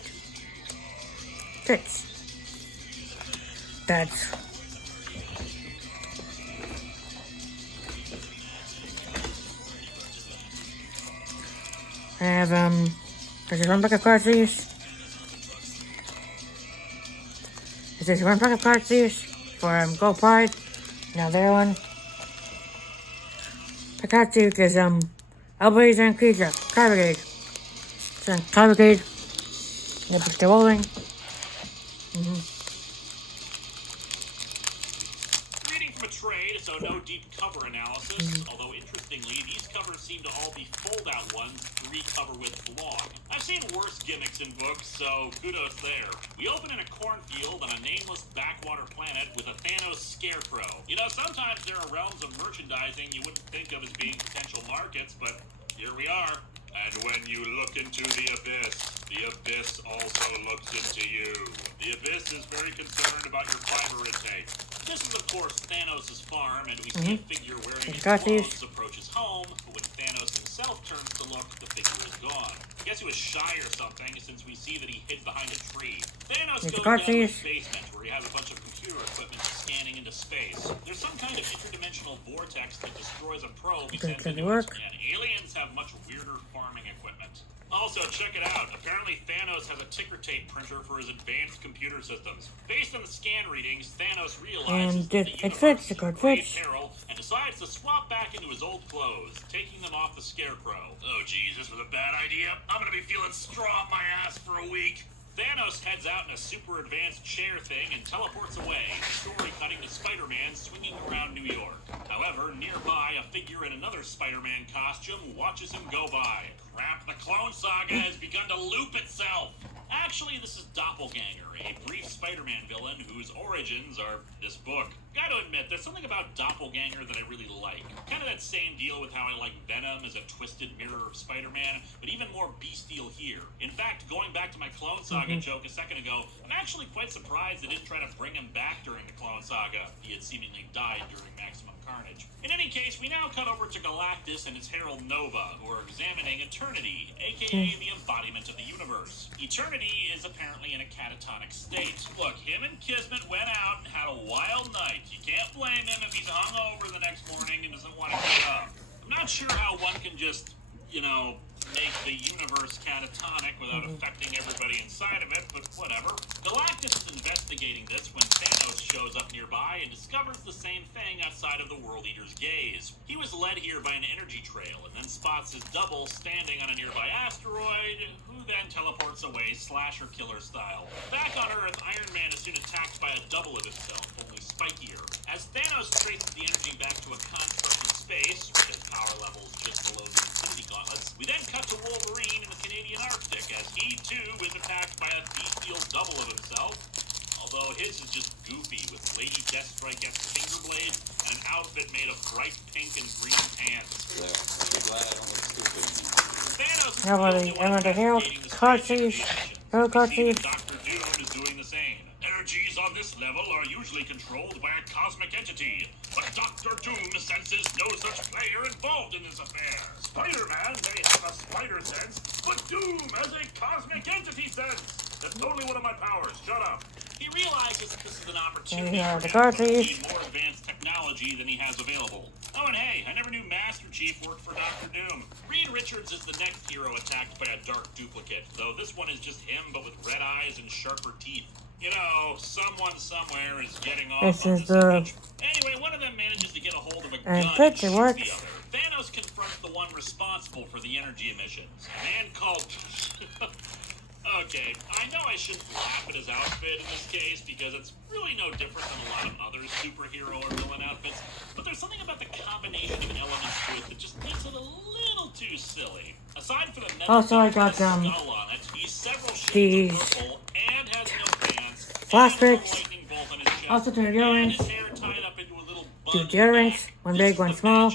Fits. That's... I have, this is one pack of cards these. This is one pack of cards these for, Gold Pride. Another one. Pikachu is, Elbows and creature. Car Brigade. So, Car Brigade. Yep, still rolling. Reading from a trade, so no deep cover analysis. Although interestingly, these covers seem to all be fold-out ones, 3 cover with blog. I've seen worse gimmicks in books, so kudos there. We open in a cornfield on a nameless backwater planet with a Thanos scarecrow. You know, sometimes there are realms of merchandising you wouldn't think of as being potential markets, but here we are. And when you look into the abyss also looks into you. The abyss is very concerned about your fiber intake. This is, of course, Thanos' farm, and we see a figure wearing his clothes approaches home, but when Thanos himself turns to look, the figure is gone. I guess he was shy or something, since we see that he hid behind a tree. Thanos goes down to his basement, where he has a bunch of computer equipment scanning into space. There's some kind of interdimensional vortex that destroys a probe he sends into it, and aliens have much weirder farming equipment. Also, check it out. Apparently, Thanos has a ticker tape printer for his advanced computer systems. Based on the scan readings, Thanos realizes that the universe is in great peril and decides to swap back into his old clothes, taking them off the scarecrow. Oh, geez, this was a bad idea. I'm gonna be feeling straw up my ass for a week. Thanos heads out in a super advanced chair thing and teleports away, story cutting to Spider-Man swinging around New York. However, nearby, a figure in another Spider-Man costume watches him go by. Crap, the Clone Saga has begun to loop itself! Actually, this is Doppelganger, a brief Spider-Man villain whose origins are this book. Gotta admit, there's something about Doppelganger that I really like. Kind of that same deal with how I like Venom as a twisted mirror of Spider-Man, but even more bestial here. In fact, going back to my Clone Saga joke a second ago, I'm actually quite surprised they didn't try to bring him back during the Clone Saga. He had seemingly died during Maximum Carnage. In any case, we now cut over to Galactus and his herald Nova, who are examining Eternity, aka the embodiment of the universe. Eternity is apparently in a catatonic state. Look, him and Kismet went out and had a wild night. You can't blame him if he's hungover the next morning and doesn't want to get up. I'm not sure how one can just, make the universe catatonic without affecting everybody inside of it, but whatever. Galactus is investigating this when Thanos shows up nearby and discovers the same thing outside of the World Eater's gaze. He was led here by an energy trail and then spots his double standing on a nearby asteroid, who then teleports away slasher killer style. Back on Earth, Iron Man is soon attacked by a double of himself, only spikier. As Thanos traces the energy back to a construct in space, which has power levels just below the Infinity Gauntlets, we then cut to Wolverine in the Canadian Arctic, as he too is attacked by a bestial double of himself, although his is just goofy with Lady Deathstrike-esque finger blades and an outfit made of bright pink and green pants. Thanos is the only one investigating the strange mutations. Dr. Doom is doing the same. Energies on this level are usually controlled by a cosmic entity, but Dr. Doom senses no such player involved in this affair. Spider-Man may have a spider sense, but Doom has a cosmic entity sense. That's only one of my powers. Shut up. He realizes that this is an opportunity for him to need more advanced technology than he has available. Oh, and hey, I never knew Master Chief worked for Dr. Doom. Reed Richards is the next hero attacked by a dark duplicate, though this one is just him, but with red eyes and sharper teeth. You know, someone somewhere is getting off on this image. Anyway, one of them manages to get a hold of a gun and shoots the other. Thanos confronts the one responsible for the energy emissions. A man called... Okay, I know I shouldn't laugh at his outfit in this case, because it's really no different than a lot of other superhero or villain outfits, but there's something about the combination of elements to it that just makes it a little too silly. Aside from the metal skull on it, he's several shades of purple and has no pants, flashbacks, also and deodorants, his hair tied up into a little bun. 2 deodorants, one big, one small,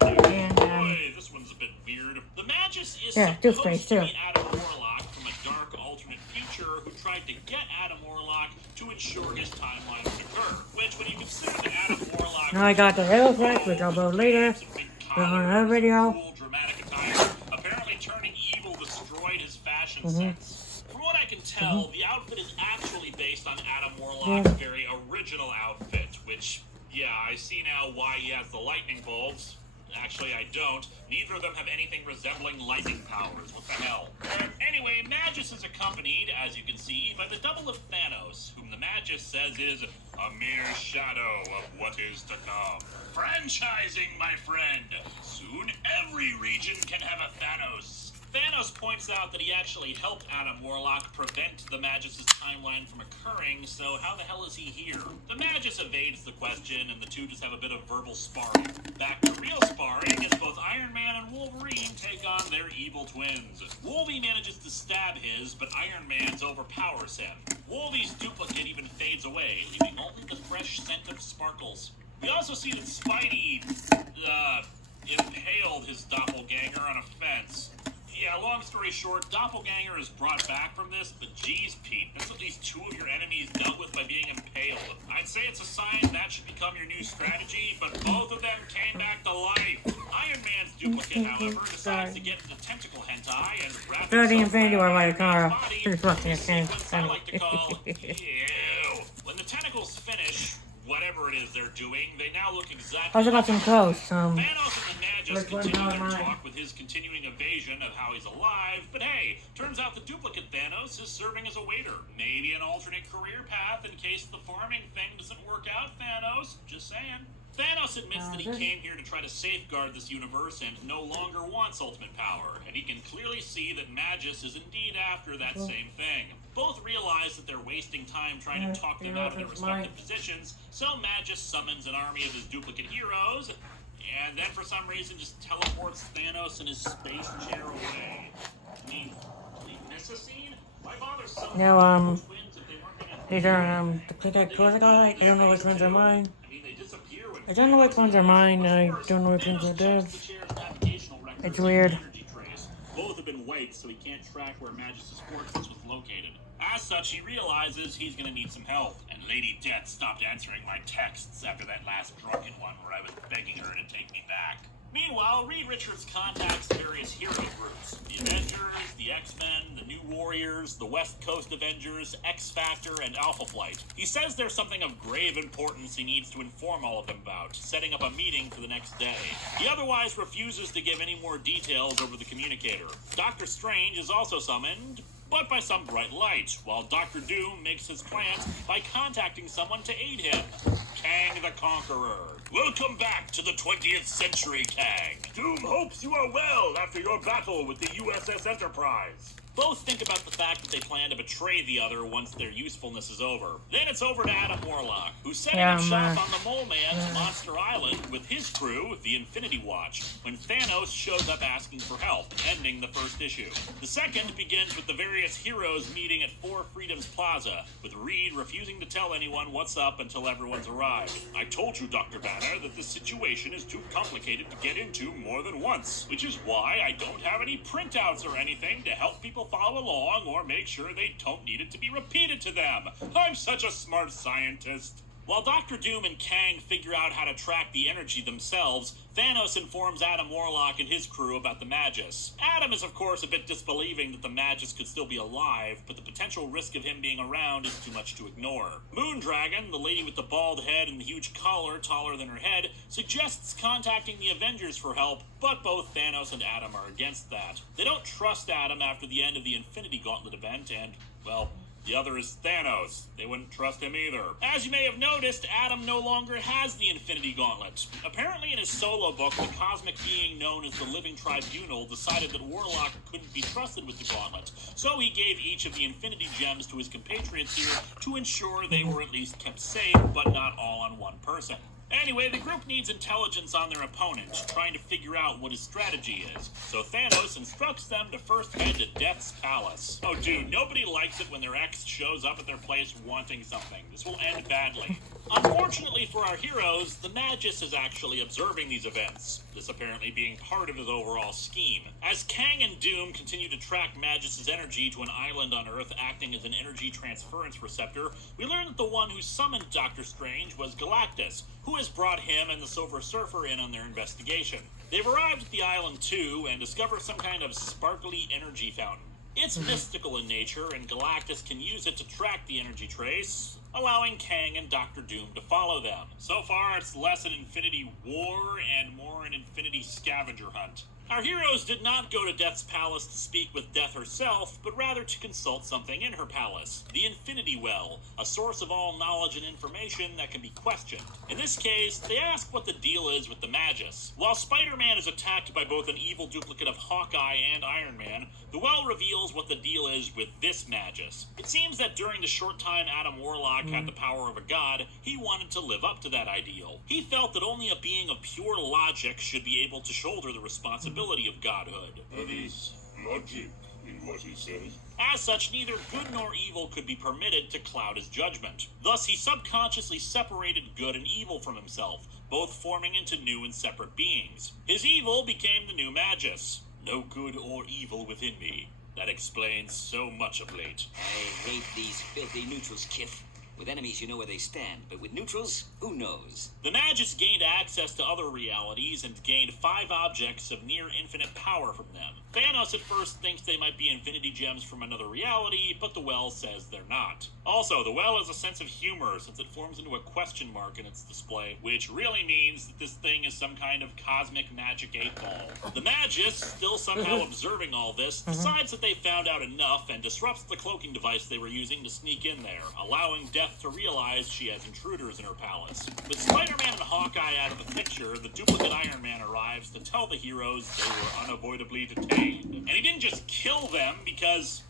and boy, this one's a bit weird. The Magus is toothpaste supposed to too. be Adam Warlock from a dark alternate future who tried to get Adam Warlock to ensure his timeline would occur. Which, when you consider that Adam Warlock... Now I got the halo effect, which I'll build later. On another video. Cool, dramatic attire. Apparently turning evil destroyed his fashion sense. From what I can tell, the outfit is actually based on Adam Warlock's very original outfit, which, yeah, I see now why he has the lightning bolts. Actually, I don't. Neither of them have anything resembling lightning powers. What the hell? Anyway, Magus is accompanied, as you can see, by the double of Thanos, whom the Magus Magus says is a mere shadow of what is to come. Franchising, my friend. Soon every region can have a Thanos. Thanos points out that he actually helped Adam Warlock prevent the Magus' timeline from occurring, so how the hell is he here? The Magus evades the question, and the two just have a bit of verbal sparring. Back to real sparring as both Iron Man and Wolverine take on their evil twins. Wolvie manages to stab his, but Iron Man's overpowers him. Wolvie's duplicate even fades away, leaving only the fresh scent of sparkles. We also see that Spidey, impaled his doppelganger on a fence. Yeah, long story short, Doppelganger is brought back from this, but geez, Pete, that's at least two of your enemies dealt with by being impaled. I'd say it's a sign that should become your new strategy, but both of them came back to life. Iron Man's duplicate, however, decides to get into tentacle hentai and wrap Throw the himself Infinity War around while Iron you're Man's Kara. body. Who's watching This this game? sequence I like to call ew. When the tentacles finish, whatever it is they're doing, they now look exactly I also got some clothes. Thanos and the Magus Which one's continue on their mine? talk with his continuing evasion of how he's alive, but hey, turns out the duplicate Thanos is serving as a waiter. Maybe an alternate career path in case the farming thing doesn't work out, Thanos. Just saying. Thanos admits that he came here to try to safeguard this universe and no longer wants ultimate power, and he can clearly see that Magus is indeed after that same thing. Both realize that they're wasting time trying to talk them out of their respective positions, so Magus summons an army of his duplicate heroes, and then for some reason just teleports Thanos and his space chair away. I mean, did we miss a scene? Why bother summoning No, twins if they weren't gonna... these are, the Click Tour guy. I don't know which ones are mine. I mean, they disappear when I don't know which ones are mine. I don't know which ones are Dev's. It's weird. Both have been wiped, so he can't track where Magus' fortress was located. As such, he realizes he's gonna need some help, and Lady Death stopped answering my texts after that last drunken one where I was begging her to take me back. Meanwhile, Reed Richards contacts various hero groups. The Avengers, the X-Men, the New Warriors, the West Coast Avengers, X-Factor, and Alpha Flight. He says there's something of grave importance he needs to inform all of them about, setting up a meeting for the next day. He otherwise refuses to give any more details over the communicator. Doctor Strange is also summoned, but by some bright light, while Doctor Doom makes his plans by contacting someone to aid him. Kang the Conqueror. Welcome back to the 20th century, Kang. Doom hopes you are well after your battle with the USS Enterprise. Both think about the fact that they plan to betray the other once their usefulness is over. Then it's over to Adam Warlock, who's setting up shop on the Mole Man's Monster Island with his crew, the Infinity Watch, when Thanos shows up asking for help, ending the first issue. The second begins with the various heroes meeting at Four Freedoms Plaza, with Reed refusing to tell anyone what's up until everyone's arrived. I told you, Dr. Banner, that this situation is too complicated to get into more than once, which is why I don't have any printouts or anything to help people follow along or make sure they don't need it to be repeated to them. I'm such a smart scientist. While Doctor Doom and Kang figure out how to track the energy themselves, Thanos informs Adam Warlock and his crew about the Magus. Adam is of course a bit disbelieving that the Magus could still be alive, but the potential risk of him being around is too much to ignore. Moondragon, the lady with the bald head and the huge collar taller than her head, suggests contacting the Avengers for help, but both Thanos and Adam are against that. They don't trust Adam after the end of the Infinity Gauntlet event, and, well, the other is Thanos. They wouldn't trust him either. As you may have noticed, Adam no longer has the Infinity Gauntlet. Apparently in his solo book, the cosmic being known as the Living Tribunal decided that Warlock couldn't be trusted with the gauntlet, so he gave each of the Infinity Gems to his compatriots here to ensure they were at least kept safe, but not all on one person. Anyway, the group needs intelligence on their opponent, trying to figure out what his strategy is. So Thanos instructs them to first head to Death's palace. Oh dude, nobody likes it when their ex shows up at their place wanting something. This will end badly. Unfortunately for our heroes, the Magus is actually observing these events, this apparently being part of his overall scheme. As Kang and Doom continue to track Magus' energy to an island on Earth acting as an energy transference receptor, we learn that the one who summoned Doctor Strange was Galactus, who has brought him and the Silver Surfer in on their investigation. They've arrived at the island too, and discover some kind of sparkly energy fountain. It's mystical in nature, and Galactus can use it to track the energy trace, allowing Kang and Doctor Doom to follow them. So far, it's less an Infinity War and more an Infinity scavenger hunt. Our heroes did not go to Death's palace to speak with Death herself, but rather to consult something in her palace, the Infinity Well, a source of all knowledge and information that can be questioned. In this case, they ask what the deal is with the Magus. While Spider-Man is attacked by both an evil duplicate of Hawkeye and Iron Man, the Well reveals what the deal is with this Magus. It seems that during the short time Adam Warlock had the power of a god, he wanted to live up to that ideal. He felt that only a being of pure logic should be able to shoulder the responsibility of godhood. There is logic in what he says. As such, neither good nor evil could be permitted to cloud his judgment. Thus, he subconsciously separated good and evil from himself, both forming into new and separate beings. His evil became the new Magus. No good or evil within me. That explains so much of late. I hate these filthy neutrals, Kith. With enemies, you know where they stand, but with neutrals, who knows? The Magus gained access to other realities and gained 5 objects of near-infinite power from them. Thanos at first thinks they might be Infinity Gems from another reality, but the Well says they're not. Also, the Well has a sense of humor since it forms into a question mark in its display, which really means that this thing is some kind of cosmic magic 8-ball. The Magus, still somehow observing all this, decides that they found out enough and disrupts the cloaking device they were using to sneak in there, allowing Death to realize she has intruders in her palace. With Spider-Man and Hawkeye out of the picture, the duplicate Iron Man arrives to tell the heroes they were unavoidably detained. And he didn't just kill them because...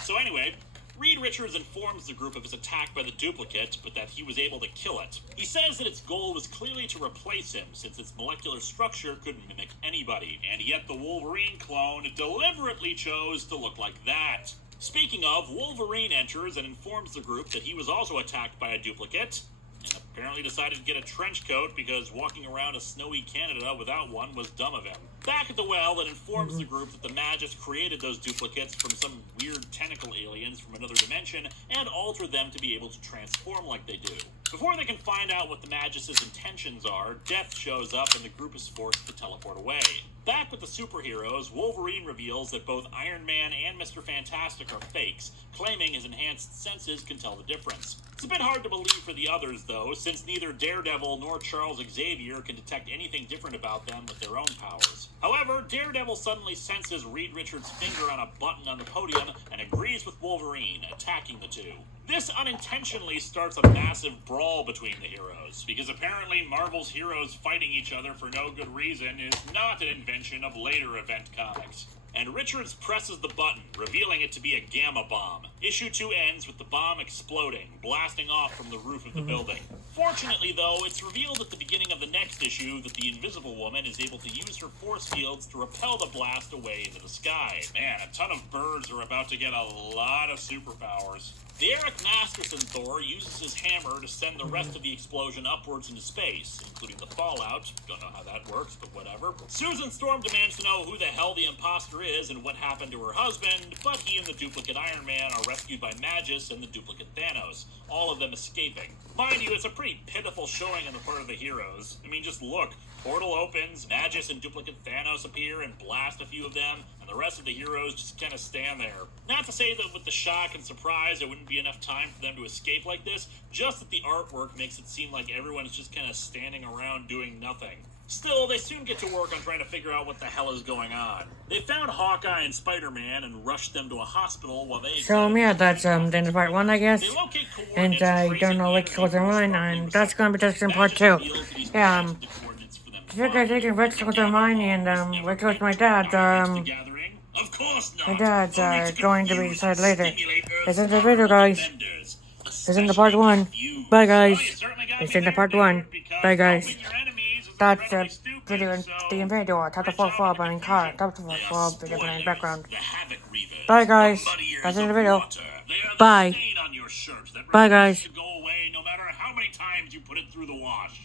So anyway, Reed Richards informs the group of his attack by the duplicate, but that he was able to kill it. He says that its goal was clearly to replace him, since its molecular structure could mimic anybody, and yet the Wolverine clone deliberately chose to look like that. Speaking of, Wolverine enters and informs the group that he was also attacked by a duplicate, and apparently decided to get a trench coat because walking around a snowy Canada without one was dumb of him. Back at the Well, it informs the group that the Magus created those duplicates from some weird tentacle aliens from another dimension and altered them to be able to transform like they do. Before they can find out what the Magus's intentions are, Death shows up and the group is forced to teleport away. Back with the superheroes, Wolverine reveals that both Iron Man and Mr. Fantastic are fakes, claiming his enhanced senses can tell the difference. It's a bit hard to believe for the others, though, since neither Daredevil nor Charles Xavier can detect anything different about them with their own powers. However, Daredevil suddenly senses Reed Richards' finger on a button on the podium and agrees with Wolverine, attacking the two. This unintentionally starts a massive brawl between the heroes, because apparently Marvel's heroes fighting each other for no good reason is not an invention of later event comics. And Richards presses the button, revealing it to be a gamma bomb. Issue 2 ends with the bomb exploding, blasting off from the roof of the building. Fortunately, though, it's revealed at the beginning of the next issue that the Invisible Woman is able to use her force fields to repel the blast away into the sky. Man, a ton of birds are about to get a lot of superpowers. The Eric Masterson Thor uses his hammer to send the rest of the explosion upwards into space, including the fallout. Don't know how that works, but whatever. Susan Storm demands to know who the hell the imposter is and what happened to her husband, but he and the duplicate Iron Man are rescued by Magus and the duplicate Thanos, all of them escaping. Mind you, it's a pretty pitiful showing on the part of the heroes. I mean, just look. Portal opens, Magus and duplicate Thanos appear and blast a few of them, and the rest of the heroes just kind of stand there. Not to say that with the shock and surprise there wouldn't be enough time for them to escape like this, just that the artwork makes it seem like everyone's just kind of standing around doing nothing. Still, they soon get to work on trying to figure out what the hell is going on. They found Hawkeye and Spider-Man and rushed them to a hospital while they... So, yeah, that's the end of part 1, I guess. They locate And I don't know which goes online, and that's gonna be just in part 2. Yeah, you guys taking which goes online, and which goes my dad, my dad's going to be decided later. It's in the video, guys. It's in the part 1. Bye, guys. It's in the part 1. Bye, guys. That's the video in the Invader, top of 4 burning car, top of 4 video playing background. Bye, guys. That's in the video. Bye. Bye, guys. Go away no matter how many times you put it through the wash.